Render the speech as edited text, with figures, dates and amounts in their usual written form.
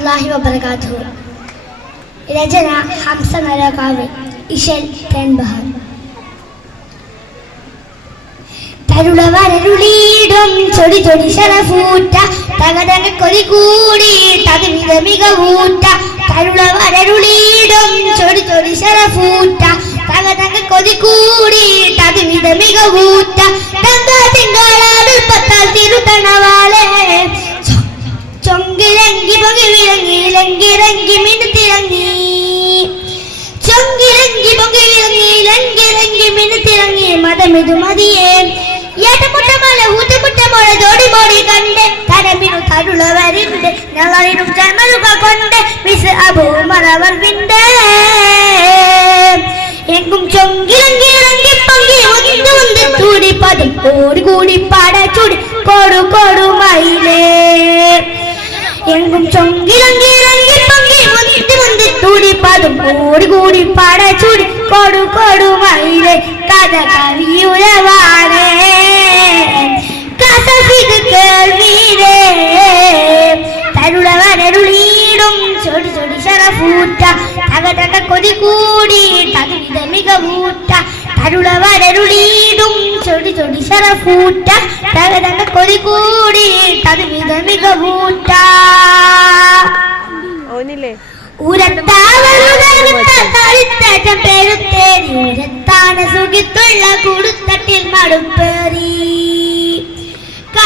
വറഹ്മത്തുള്ളാഹി വബറകാതുഹു. രചന ഹംസ നരകാവ്, ഇശൽ തൻബഹാർ. തരുളവരരുളീടും ചൊടി ചൊടി ശരഫൂറ്റ തകതക കൊതി കൂടി തകമിത മികവൂറ്റ. തരുളവരരുളീടും ചൊടി ചൊടി ശരഫൂറ്റ തകതക കൊതി കൂടി തകമിത മികവൂറ്റ. തിങ്കളാവിൽ പത്താൽ തിരുത്തണവാളെ ചൊങ്കിലങ്കി പൊങ്ങി വിളങ്ങി ലങ്കിരങ്കി മിനുത്തിറങ്ങി. ചൊങ്കിലങ്കി പൊങ്ങി വിളങ്ങി ലങ്കിരങ്കി മിനുത്തിറങ്ങി. മതമിതു മതിയേ ഏട്ടമുട്ടമല ഊട്ടമുട്ടമോള ജോടി മോടി കണ്ട് തരമിനു തരുളവരുണ്ട് ഞങ്ങളിനും ചമലുകൾ കൊണ്ട് മിസ് അബൂമറവർ വിണ്ട്. എങ്കും ചൊങ്കിലങ്കിറങ്ങി പൊങ്ങി ഒന്ന് ഒന്ന് തൂടി പതും ഓടി കൂടി പാട ചൂടി കൊടു കൊടുമയിലേ. എങ്കും ചൊങ്കിലങ്കിറങ്ങി പൊങ്ങി ഒന്ന് ഒന്ന് തൂടി പതും ഓടി കൂടി പാട ചൂടി കൊടു കൊടുമയിലേ. കഥ കവിയുരവാനേ കസസിത് കേൾവീരേ. തരുളവരരുളീടും ചൊടി ചൊടി ശരഫൂറ്റ തകതക കൊതി കൂടി തകവിത മികവൂറ്റ. തരുളവരരുളീടും ചൊടി ചൊടി ശരഫൂറ്റ തകതക കൊതി കൂടി തകവിത മികവൂറ്റ. ഉരത്താവരുതരുത്ത തളിത്തേറ്റം പേരുത്തേരി ഉരത്താണ് സുഖിത്തുള്ള